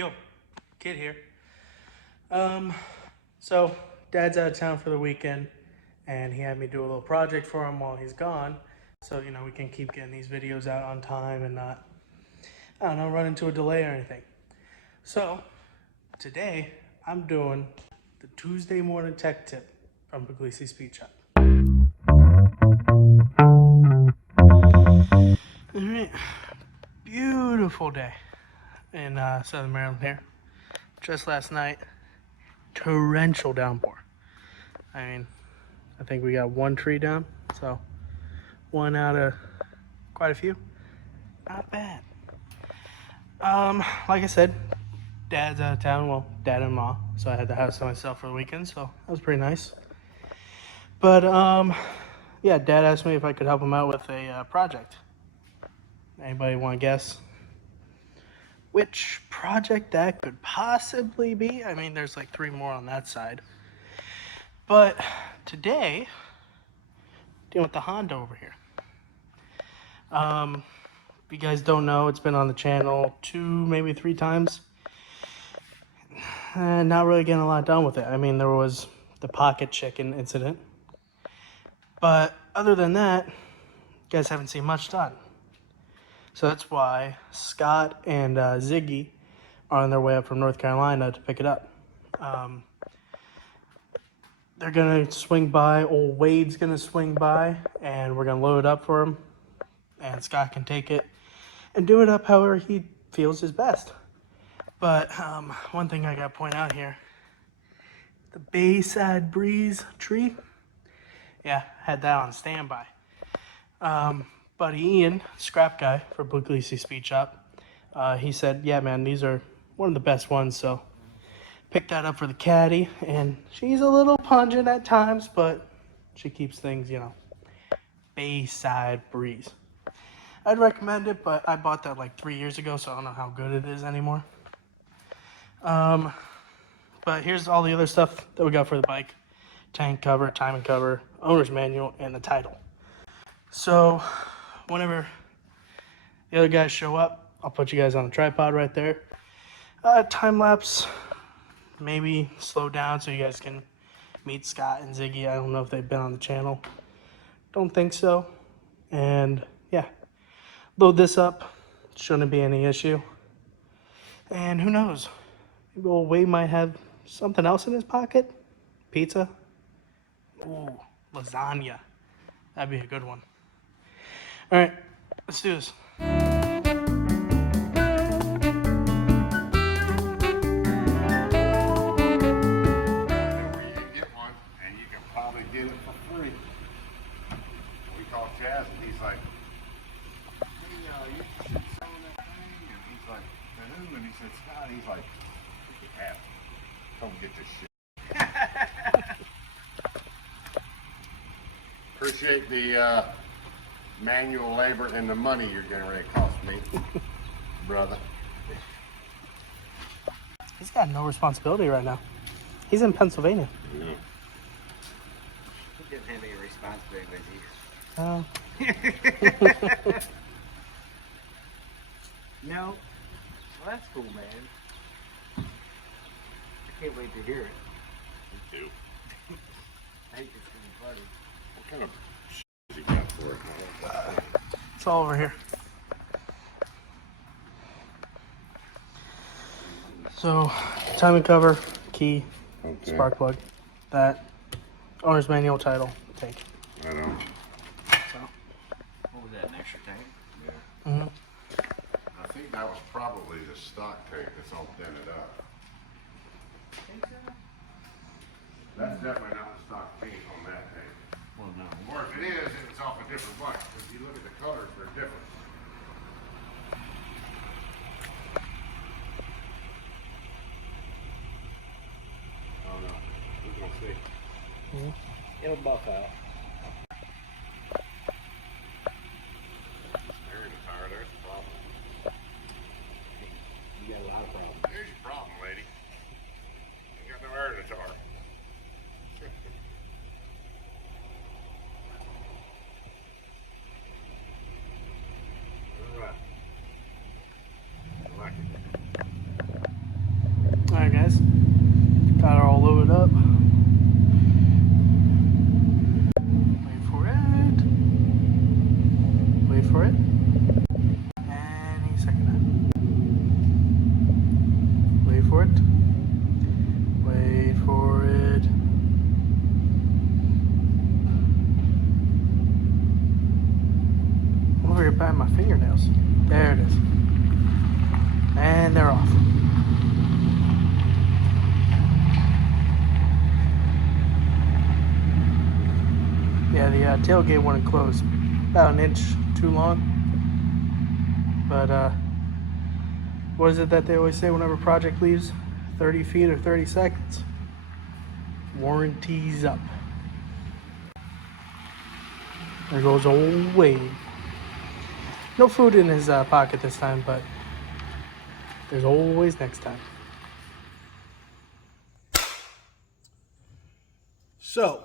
Yo, kid here. So dad's out of town for the weekend, and he had me do a little project for him while he's gone. So we can keep getting these videos out on time and not, I don't know, run into a delay or anything. So today I'm doing the Tuesday morning tech tip from Pugliese Speed Shop. All right, beautiful day in Southern Maryland here. Just last night, torrential downpour. I think we got one tree down, so one out of quite a few. Not bad. Like I said, dad's out of town. Well, dad and ma, so I had the house to myself for the weekend, so that was pretty nice. But yeah, dad asked me if I could help him out with a project. Anybody want to guess which project that could possibly be? I mean, there's like 3 more on that side. But today, dealing with the Honda over here. If you guys don't know, it's been on the channel 2, maybe 3 times. Not really getting a lot done with it. I mean, there was the pocket chicken incident. But other than that, you guys haven't seen much done. So that's why Scott and Ziggy are on their way up from North Carolina to pick it up. They're going to swing by. Old Wade's going to swing by, and we're going to load it up for him. And Scott can take it and do it up however he feels is best. But one thing I got to point out here, the Bayside Breeze tree, yeah, had that on standby. Buddy Ian, scrap guy for Pugliese Speed Shop, he said, yeah, man, these are one of the best ones, so picked that up for the caddy, and she's a little pungent at times, but she keeps things, Bayside Breeze. I'd recommend it, but I bought that like 3 years ago, so I don't know how good it is anymore. But here's all the other stuff that we got for the bike. Tank cover, timing cover, owner's manual, and the title. So whenever the other guys show up, I'll put you guys on a tripod right there. Time lapse, maybe slow down so you guys can meet Scott and Ziggy. I don't know if they've been on the channel. Don't think so. And yeah, load this up. Shouldn't be any issue. And who knows? Maybe old Wade might have something else in his pocket. Pizza. Ooh, lasagna. That'd be a good one. All right, let's do this. Get it for free. We called Chaz and he's like, hey, you should sell that thing. And he's like, to who? And he said, Scott. He's like, you can have it. Come get this shit. Appreciate the manual labor and the money you're getting ready to cost me, brother. He's got no responsibility right now. He's in Pennsylvania. Yeah. Didn't have any responsibility with you. Oh. No. Well, that's cool, man. I can't wait to hear it. Me too. I think it's gonna be funny. What kind of shit you got for it? It's all over here. So, timing cover, key, Okay. spark plug, that, owner's manual, title, tank. I don't. So. What was that, an extra tank? Yeah. Mm-hmm. I think that was probably the stock tank that's all dented up. Think so? That's definitely not the stock paint on that tank. Well, no. Or if it is, it's off a different bunch. If you look at the colors, they're different. Oh no, we're gonna see. Mm-hmm. It'll buff out. There in the tire, there's the problem. You got a lot of problems. There's your problem, lady. You got no air in the tire. All right. I like it. Alright, guys. Got it all loaded up. Wait for it. Wait for it. Any second now. Wait for it. Wait for it. I'm over here biting my fingernails. There it is. And they're off. Yeah, the tailgate wouldn't close. About an inch too long. But, what is it that they always say whenever a project leaves? 30 feet or 30 seconds. Warranty's up. There goes old Wade. No food in his pocket this time, but there's always next time. So,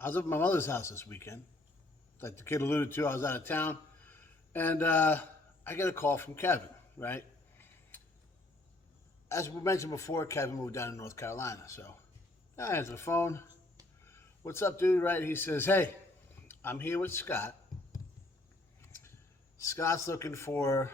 I was at my mother's house this weekend. Like the kid alluded to, I was out of town. And I get a call from Kevin, right? As we mentioned before, Kevin moved down to North Carolina. So I answer the phone. What's up, dude? Right? He says, hey, I'm here with Scott. Scott's looking for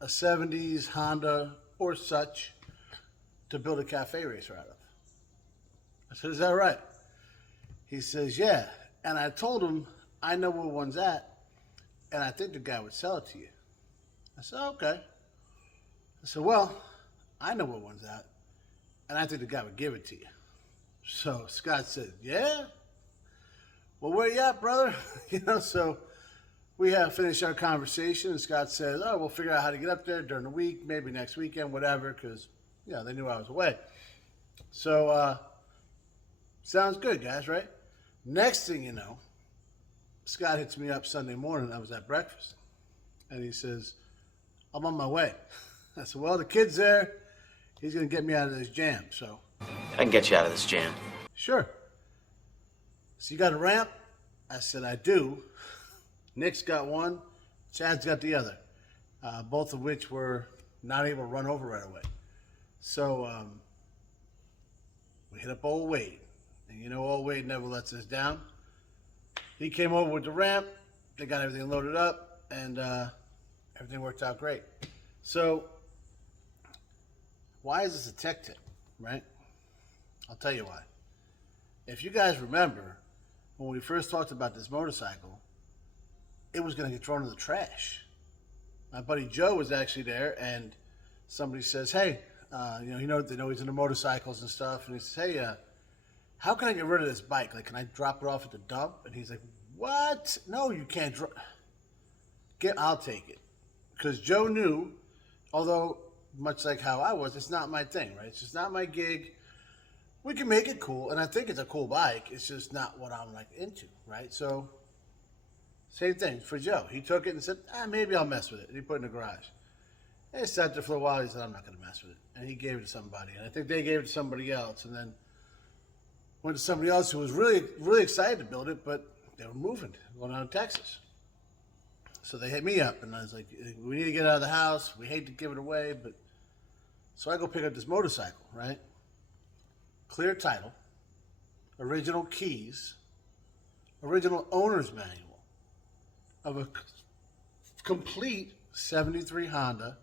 a 70s Honda or such to build a cafe racer out of. I said, is that right? He says, yeah. And I told him, I know where one's at, and I think the guy would sell it to you. I said, okay. I said, well, I know where one's at, and I think the guy would give it to you. So Scott said, yeah? Well, where you at, brother? So we have finished our conversation, and Scott says, oh, we'll figure out how to get up there during the week, maybe next weekend, whatever, because, they knew I was away. So, sounds good, guys, right? Next thing you know, Scott hits me up Sunday morning. I was at breakfast. And he says, I'm on my way. I said, well, the kid's there. He's going to get me out of this jam. So, I can get you out of this jam. sure. So you got a ramp? I said, I do. Nick's got one. Chad's got the other. Both of which were not able to run over right away. So we hit up old Wade. And old Wade never lets us down. He came over with the ramp. They got everything loaded up, and everything worked out great. So, why is this a tech tip, right? I'll tell you why. If you guys remember, when we first talked about this motorcycle, it was going to get thrown in the trash. My buddy Joe was actually there, and somebody says, hey, they know he's into motorcycles and stuff, and he says, hey, how can I get rid of this bike? Like, can I drop it off at the dump? And he's like, what? No, you can't drop. I'll take it. Because Joe knew, although much like how I was, it's not my thing, right? It's just not my gig. We can make it cool, and I think it's a cool bike. It's just not what I'm like into, right? So, same thing for Joe. He took it and said, maybe I'll mess with it. And he put it in the garage. And he sat there for a while. He said, I'm not going to mess with it. And he gave it to somebody. And I think they gave it to somebody else. And then went to somebody else who was really, really excited to build it, but they were moving, going down to Texas. So they hit me up, and I was like, we need to get out of the house. We hate to give it away, but... So I go pick up this motorcycle, right? Clear title, original keys, original owner's manual of a complete 73 Honda.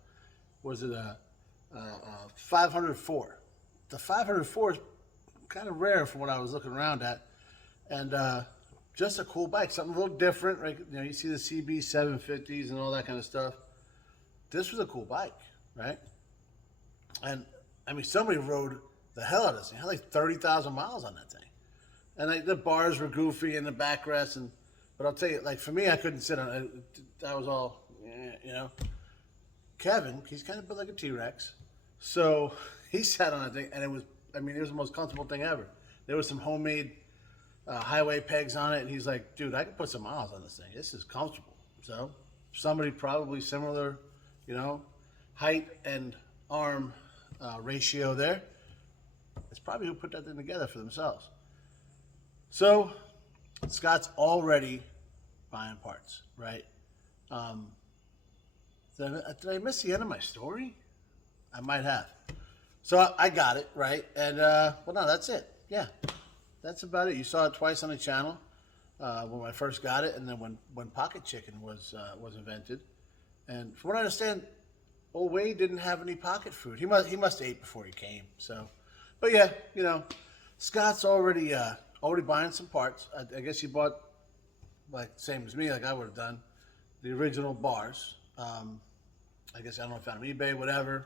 Was it a 504? The 504 is kind of rare from what I was looking around at, and just a cool bike, something a little different, right? You see the CB 750s and all that kind of stuff. This was a cool bike, right? And I mean, somebody rode the hell out of this thing. It had like 30,000 miles on that thing, and like the bars were goofy and the backrest, but I'll tell you, like for me, I couldn't sit on it. I was all, Kevin, he's kind of built like a T-Rex, so he sat on that thing, and it was the most comfortable thing ever. There was some homemade highway pegs on it, and he's like, dude, I could put some miles on this thing. This is comfortable. So somebody probably similar, height and arm ratio there. It's probably who put that thing together for themselves. So Scott's already buying parts, right? Did I miss the end of my story? I might have. So I got it, right? And, well, no, that's it. Yeah, that's about it. You saw it twice on the channel when I first got it, and then when Pocket Chicken was invented. And from what I understand, old Wade didn't have any pocket food. He must have ate before he came. So, but yeah, you know, Scott's already buying some parts. I guess he bought, like same as me, like I would have done, the original bars. I guess I don't know if I found them eBay, whatever.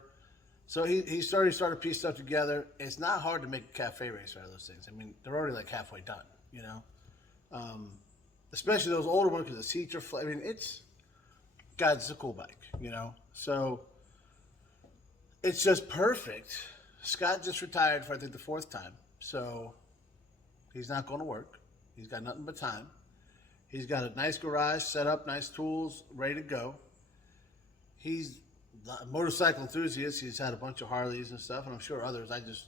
So he's started to piece stuff together. It's not hard to make a cafe racer out of those things. I mean, they're already like halfway done, you know. Especially those older ones because the seats are. I mean, it's a cool bike, you know. So it's just perfect. Scott just retired for I think the 4th time, so he's not going to work. He's got nothing but time. He's got a nice garage set up, nice tools, ready to go. He's a motorcycle enthusiast. He's had a bunch of Harleys and stuff, and I'm sure others. I just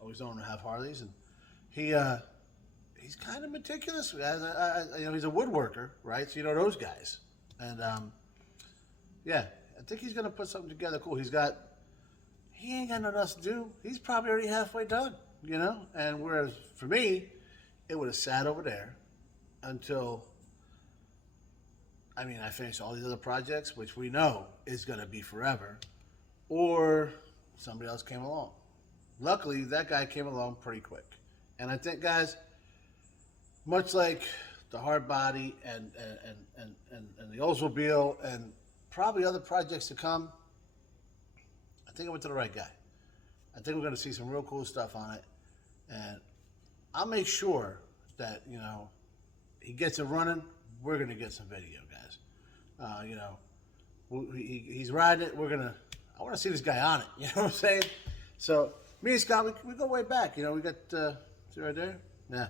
always known him to have Harleys, and he's kind of meticulous. You know, he's a woodworker, right? So you know those guys, and yeah, I think he's gonna put something together cool. He ain't got nothing else to do. He's probably already halfway done, you know. And whereas for me, it would have sat over there until. I mean, I finished all these other projects, which we know is going to be forever, or somebody else came along. Luckily, that guy came along pretty quick. And I think, guys, much like the hard body and the Oldsmobile and probably other projects to come, I think I went to the right guy. I think we're going to see some real cool stuff on it. And I'll make sure that, you know, he gets it running. We're going to get some video, guys. You know, he's riding it. I want to see this guy on it. You know what I'm saying? So, me and Scott, we go way back. You know, we got, see right there? Yeah.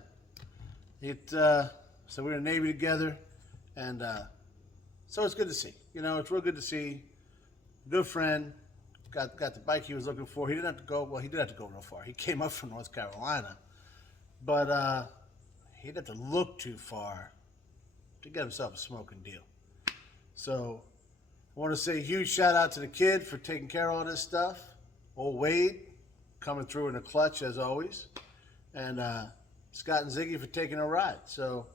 So we're in the Navy together. And so it's good to see. You know, it's real good to see. Good friend. Got the bike he was looking for. He didn't have to go, well, he did have to go real far. He came up from North Carolina. But he didn't have to look too far to get himself a smoking deal. So I want to say a huge shout out to the kid for taking care of all this stuff. Old Wade coming through in the clutch as always. And Scott and Ziggy for taking a ride. So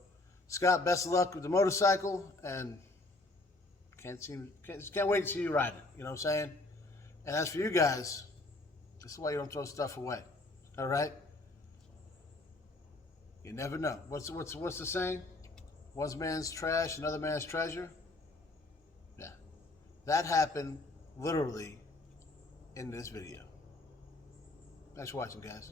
Scott, best of luck with the motorcycle, and can't wait to see you riding. You know what I'm saying? And as for you guys, this is why you don't throw stuff away. All right? You never know. What's the saying? One man's trash, another man's treasure. Yeah. That happened literally in this video. Thanks for watching, guys.